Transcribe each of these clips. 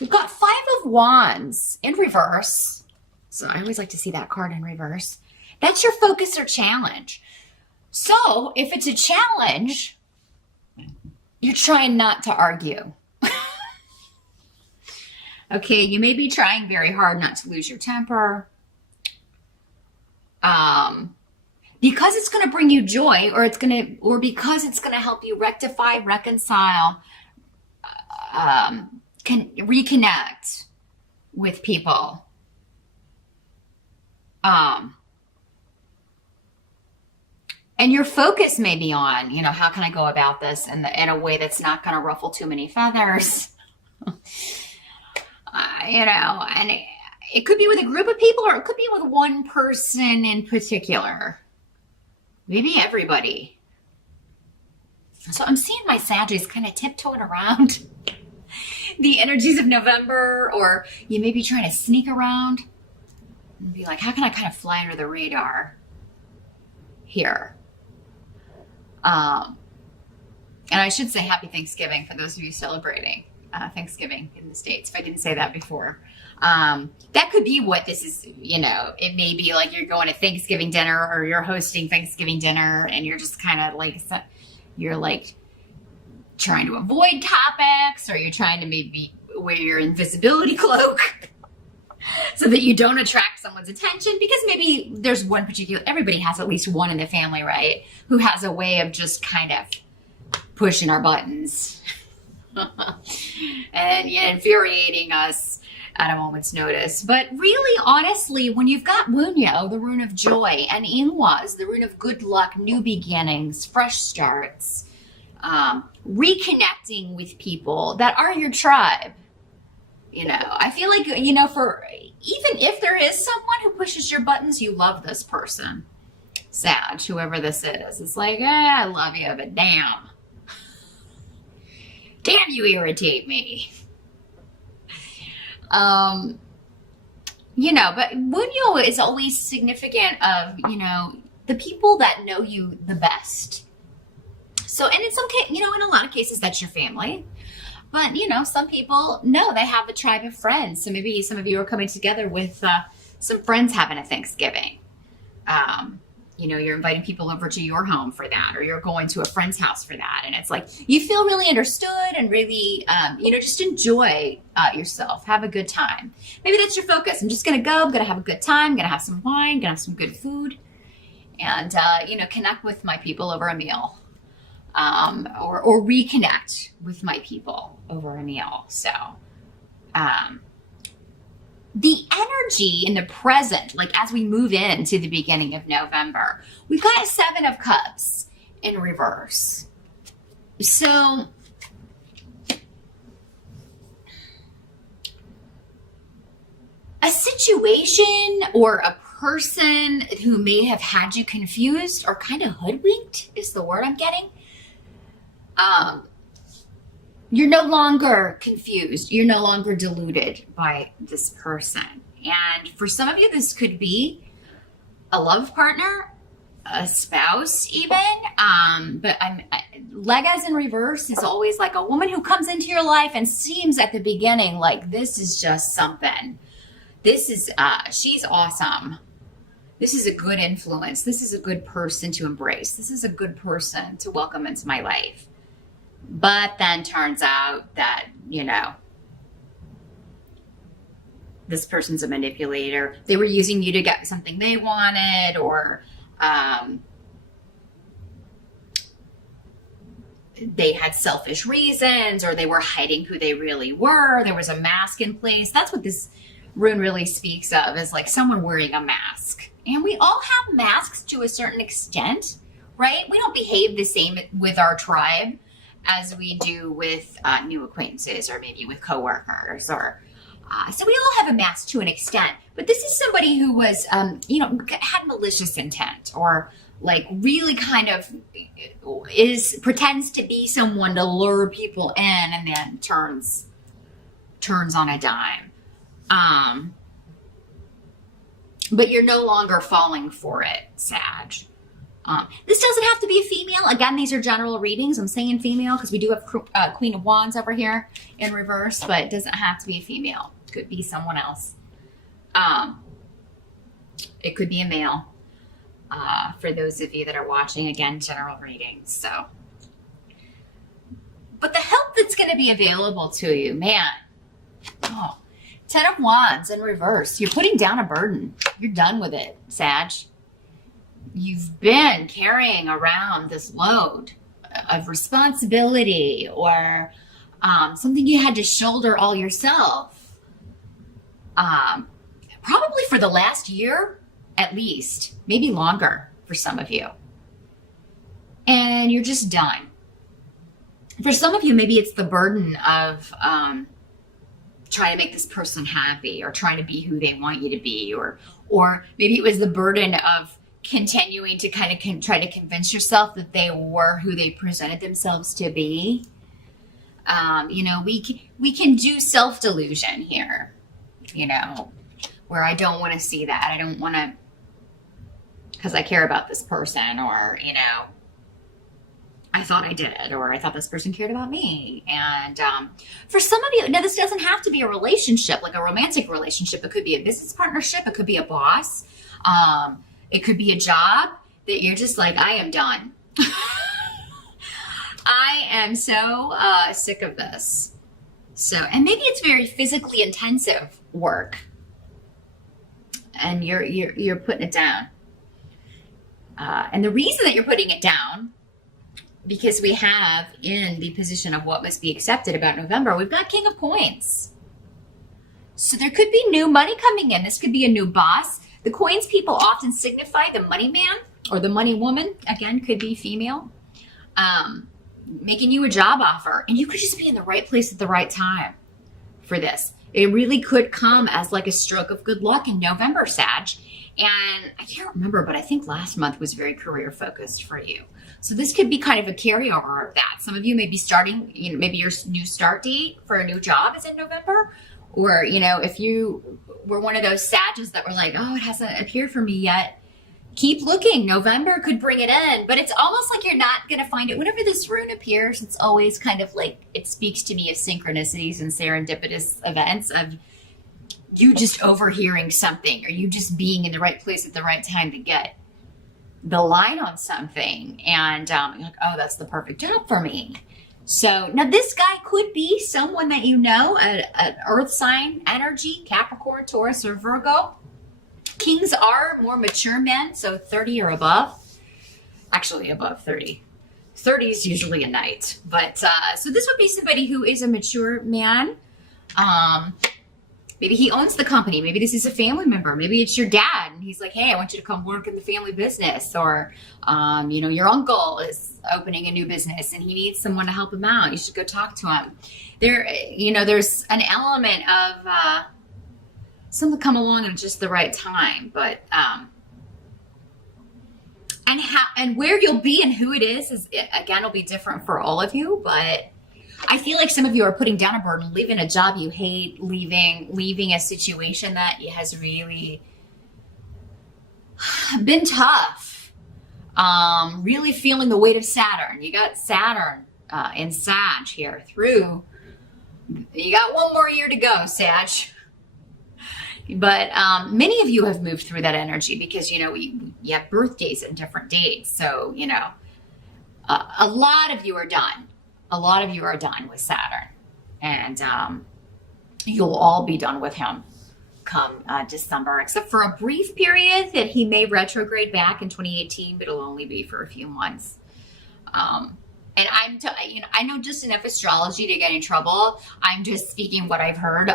We've got Five of Wands in reverse. So I always like to see that card in reverse. That's your focus or challenge. So if it's a challenge, you're trying not to argue. Okay, you may be trying very hard not to lose your temper. Because it's going to bring you joy, or because it's going to help you rectify, reconcile, can reconnect with people. And your focus may be on, how can I go about this in a way that's not going to ruffle too many feathers? And it could be with a group of people, or it could be with one person in particular. Maybe everybody. So I'm seeing my Sagittarius kind of tiptoeing around the energies of November, or you may be trying to sneak around and be like, how can I kind of fly under the radar here? And I should say happy Thanksgiving for those of you celebrating Thanksgiving in the States, if I didn't say that before. That could be what this is, it may be like you're going to Thanksgiving dinner, or you're hosting Thanksgiving dinner, and you're just kind of like, you're like trying to avoid topics, or you're trying to maybe wear your invisibility cloak so that you don't attract someone's attention, because maybe there's one particular, everybody has at least one in the family, right, who has a way of just kind of pushing our buttons and infuriating us at a moment's notice. But really, honestly, when you've got Wunyo, the rune of joy, and Inwas, the rune of good luck, new beginnings, fresh starts, reconnecting with people that are your tribe, I feel like, for even if there is someone who pushes your buttons, you love this person. Sag, whoever this is. It's like, I love you, but damn. Damn, you irritate me. But Wunyo is always significant of, the people that know you the best. So, and in some case, in a lot of cases, that's your family. But, some people know they have a tribe of friends. So maybe some of you are coming together with some friends having a Thanksgiving. You're inviting people over to your home for that, or you're going to a friend's house for that. And it's like, you feel really understood and really, just enjoy yourself. Have a good time. Maybe that's your focus. I'm just going to go. I'm going to have a good time. I'm going to have some wine. Going to have some good food. And, connect with my people over a meal. Or reconnect with my people over a meal. So, the energy in the present, like as we move into the beginning of November, we've got a Seven of Cups in reverse. So, a situation or a person who may have had you confused or kind of hoodwinked is the word I'm getting. You're no longer confused. You're no longer deluded by this person. And for some of you, this could be a love partner, a spouse even. But Legas in reverse is always like a woman who comes into your life and seems at the beginning like this is just something. This is, she's awesome. This is a good influence. This is a good person to embrace. This is a good person to welcome into my life. But then turns out that, this person's a manipulator. They were using you to get something they wanted, or they had selfish reasons, or they were hiding who they really were. There was a mask in place. That's what this rune really speaks of, is like someone wearing a mask. And we all have masks to a certain extent, right? We don't behave the same with our tribe as we do with new acquaintances, or maybe with coworkers, or so we all have a mask to an extent. But this is somebody who was, had malicious intent, or like really kind of pretends to be someone to lure people in, and then turns on a dime. But you're no longer falling for it, Sag. This doesn't have to be a female. Again, these are general readings. I'm saying female because we do have Queen of Wands over here in reverse, but it doesn't have to be a female. It could be someone else. It could be a male. For those of you that are watching, again, general readings. So, but the help that's going to be available to you, man. Oh, 10 of Wands in reverse. You're putting down a burden. You're done with it, Sag. You've been carrying around this load of responsibility or something you had to shoulder all yourself. Probably for the last year, at least, maybe longer for some of you. And you're just done. For some of you, maybe it's the burden of trying to make this person happy or trying to be who they want you to be, or maybe it was the burden of continuing to kind of try to convince yourself that they were who they presented themselves to be. You know, we can do self-delusion here, you know, where I don't want to see that. I don't want to, because I care about this person, or, you know, I thought I did, or I thought this person cared about me. And for some of you, now this doesn't have to be a relationship, like a romantic relationship. It could be a business partnership. It could be a boss. It could be a job that you're just like, I am done. I am so sick of this. So, and maybe it's very physically intensive work, and you're putting it down. And the reason that you're putting it down, because we have in the position of what must be accepted about November, we've got King of Coins. So there could be new money coming in. This could be a new boss. The coins people often signify the money man or the money woman. Again, could be female. Making you a job offer. And you could just be in the right place at the right time for this. It really could come as like a stroke of good luck in November, Sag. And I can't remember, but I think last month was very career focused for you. So this could be kind of a carryover of that. Some of you may be starting, you know, maybe your new start date for a new job is in November. Or, you know, if you were one of those Sages that were like, oh, it hasn't appeared for me yet, keep looking. November could bring it in, but it's almost like you're not going to find it. Whenever this rune appears, it's always kind of like, it speaks to me of synchronicities and serendipitous events of you just overhearing something, or you just being in the right place at the right time to get the line on something. And you're like, oh, that's the perfect job for me. So now this guy could be someone that you know, an earth sign energy, Capricorn, Taurus, or Virgo. Kings are more mature men, so 30 or above. Actually, above 30. 30 is usually a knight. But so this would be somebody who is a mature man. Maybe he owns the company. Maybe this is a family member. Maybe it's your dad, and he's like, hey, I want you to come work in the family business. Or, you know, your uncle is opening a new business and he needs someone to help him out. You should go talk to him. There, you know, there's an element of someone come along at just the right time. But, and where you'll be and who it is again, will be different for all of you. But I feel like some of you are putting down a burden, leaving a job you hate, leaving a situation that has really been tough. Really feeling the weight of Saturn. You got Saturn in Sag here through. You got one more year to go, Sag. But many of you have moved through that energy because, you know, you have birthdays and different dates. So, you know, a lot of you are done. A lot of you are done with Saturn. And you'll all be done with him come December, except for a brief period that he may retrograde back in 2018, but it'll only be for a few months. And you know, I know just enough astrology to get in trouble. I'm just speaking what I've heard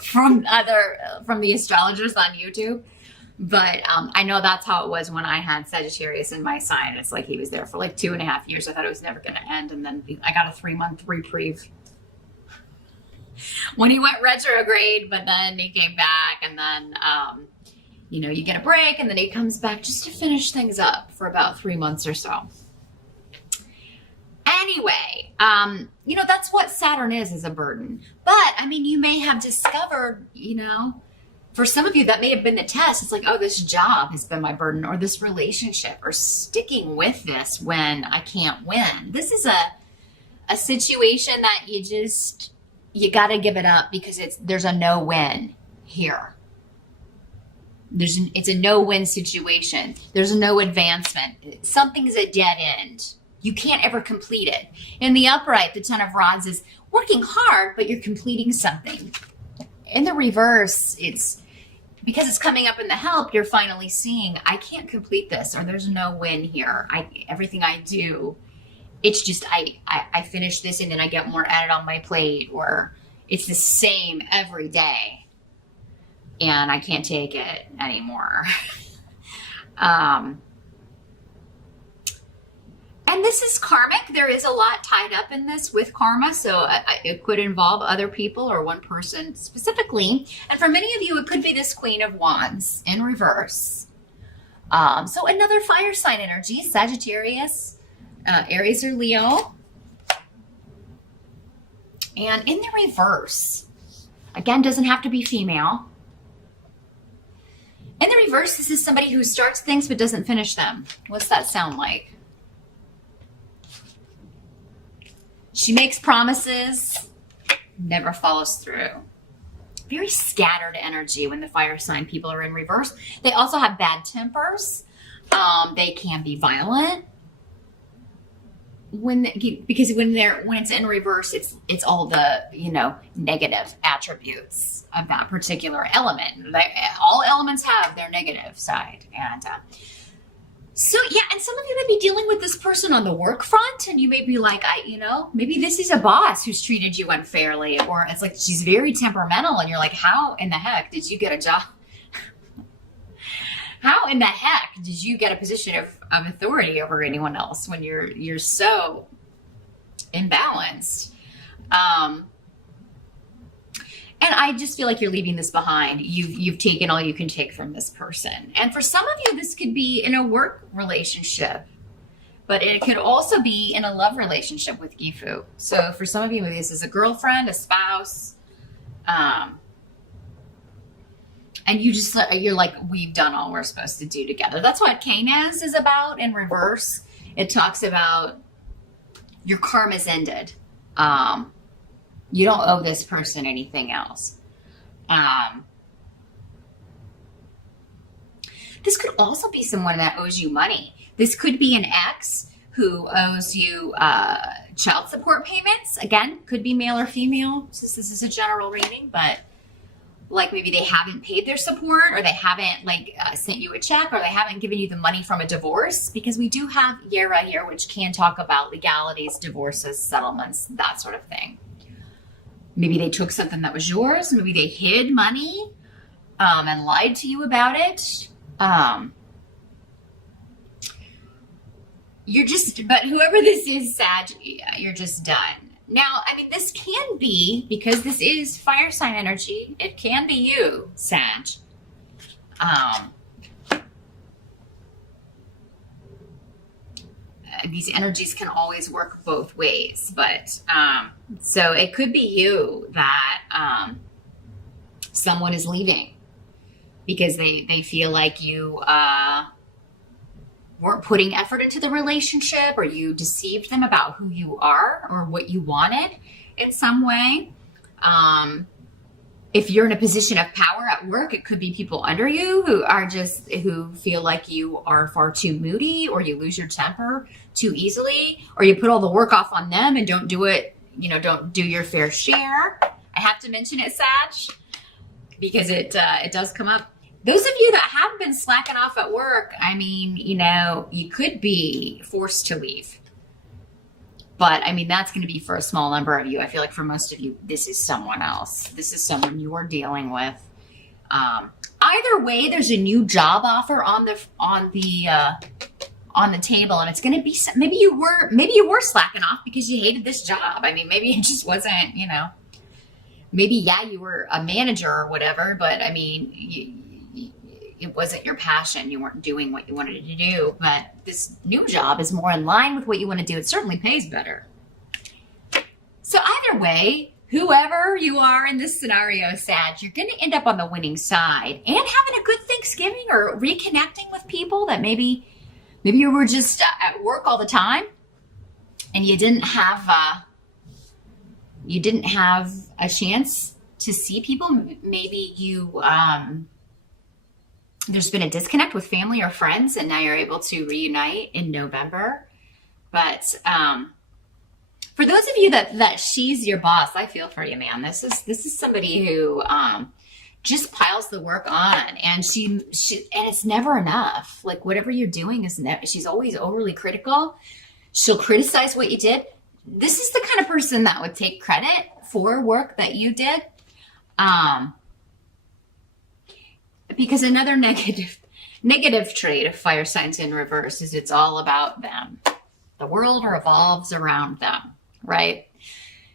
from the astrologers on YouTube. But I know that's how it was when I had Sagittarius in my sign. It's like he was there for like 2.5 years. I thought it was never going to end. And then I got a 3-month reprieve when he went retrograde, but then he came back, and then, you know, you get a break, and then he comes back just to finish things up for about 3 months or so. Anyway, you know, that's what Saturn is a burden. But, I mean, you may have discovered, you know, For some of you, that may have been the test. It's like, oh, this job has been my burden, or this relationship, or sticking with this when I can't win. This is a situation that you got to give it up because there's a no-win here. It's a no-win situation. There's no advancement. Something's a dead end. You can't ever complete it. In the upright, the Ten of Rods is working hard, but you're completing something. In the reverse, it's because it's coming up in the help, you're finally seeing, I can't complete this, or there's no win here. Everything I do, it's just, I finish this and then I get more added on my plate, or it's the same every day and I can't take it anymore. And this is karmic. There is a lot tied up in this with karma. So it could involve other people or one person specifically. And for many of you, it could be this Queen of Wands in reverse. So another fire sign energy, Sagittarius, Aries or Leo. And in the reverse, again, doesn't have to be female. In the reverse, this is somebody who starts things but doesn't finish them. What's that sound like? She makes promises, never follows through. Very scattered energy when the fire sign people are in reverse. They also have bad tempers. They can be violent. Because when it's in reverse, it's all the negative attributes of that particular element. All elements have their negative side, and so yeah. And some of you may be dealing with this person on the work front, and you may be like, maybe this is a boss who's treated you unfairly, or it's like she's very temperamental, and you're like, how in the heck did you get a job? How in the heck did you get a position of authority over anyone else when you're so imbalanced? And I just feel like you're leaving this behind. You've taken all you can take from this person. And for some of you, this could be in a work relationship, but it could also be in a love relationship with Gifu. So for some of you, maybe this is a girlfriend, a spouse, and you're like, we've done all we're supposed to do together. That's what Canes is about in reverse. It talks about your karma's ended. You don't owe this person anything else. This could also be someone that owes you money. This could be an ex who owes you child support payments. Again, could be male or female. This is a general reading, but like maybe they haven't paid their support, or they haven't sent you a check, or they haven't given you the money from a divorce, because we do have Yera here, which can talk about legalities, divorces, settlements, that sort of thing. Maybe they took something that was yours. Maybe they hid money and lied to you about it. But whoever this is, Sag, you're just done. Now, this can be, because this is fire sign energy, it can be you, Sag. These energies can always work both ways, but so it could be you that someone is leaving because they feel like you weren't putting effort into the relationship, or you deceived them about who you are or what you wanted in some way. If you're in a position of power at work, it could be people under you who feel like you are far too moody, or you lose your temper too easily, or you put all the work off on them and don't do it, don't do your fair share. I have to mention it, Sag, because it does come up. Those of you that have been slacking off at work, you could be forced to leave. But that's going to be for a small number of you. I feel like for most of you, this is someone else. This is someone you're dealing with. Either way, there's a new job offer on the table, and it's going to be, maybe you were slacking off because you hated this job. Maybe it just wasn't, maybe, you were a manager or whatever, but it wasn't your passion. You weren't doing what you wanted to do, but this new job is more in line with what you want to do. It certainly pays better. So either way, whoever you are in this scenario, Sag, you're going to end up on the winning side and having a good Thanksgiving or reconnecting with people that maybe you were just at work all the time and you didn't have a chance to see people. Maybe you there's been a disconnect with family or friends, and now you're able to reunite in November. But for those of you that she's your boss, I feel for you, man. This is somebody who just piles the work on, and she and it's never enough. Like whatever you're doing is she's always overly critical. She'll criticize what you did. This is the kind of person that would take credit for work that you did. Because another negative trait of fire signs in reverse is it's all about them. The world revolves around them, right?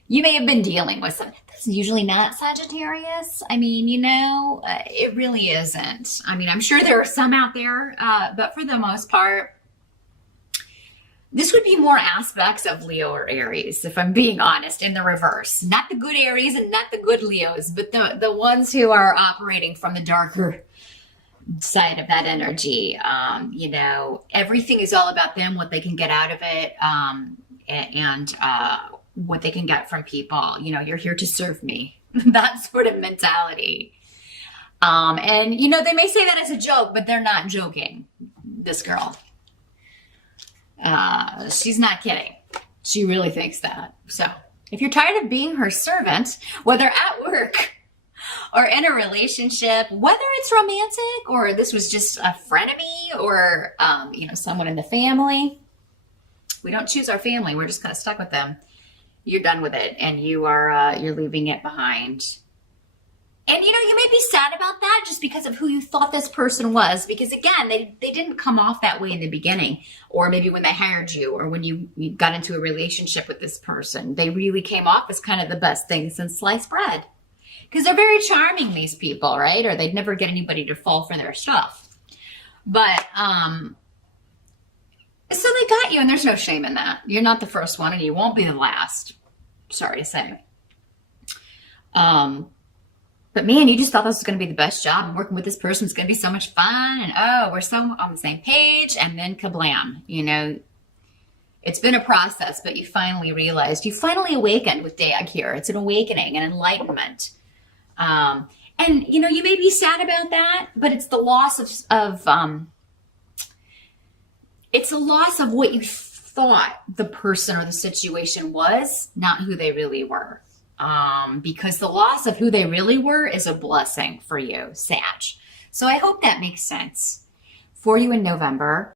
You may have been dealing with some. That's usually not Sagittarius. I mean, it really isn't. I mean, I'm sure there are some out there, but for the most part, this would be more aspects of Leo or Aries, if I'm being honest, in the reverse. Not the good Aries and not the good Leos, but the ones who are operating from the darker side of that energy. Everything is all about them, what they can get out of it, and what they can get from people. You're here to serve me. That sort of mentality. And, they may say that as a joke, but they're not joking. This girl. She's not kidding. She really thinks that. So if you're tired of being her servant, whether at work or in a relationship, whether it's romantic or this was just a frenemy or, someone in the family, we don't choose our family. We're just kind of stuck with them. You're done with it and you're leaving it behind. And, you may be sad about that just because of who you thought this person was. Because, again, they didn't come off that way in the beginning. Or maybe when they hired you or when you got into a relationship with this person. They really came off as kind of the best thing since sliced bread. Because they're very charming, these people, right? Or they'd never get anybody to fall for their stuff. But, so they got you, and there's no shame in that. You're not the first one, and you won't be the last. Sorry to say. But man, you just thought this was going to be the best job, and working with this person is going to be so much fun, and we're so on the same page, and then kablam. It's been a process, but you finally realized, you finally awakened with Dag here. It's an awakening, an enlightenment. And you may be sad about that, but it's the loss it's a loss of what you thought the person or the situation was, not who they really were. Because the loss of who they really were is a blessing for you, Sag. So I hope that makes sense for you in November.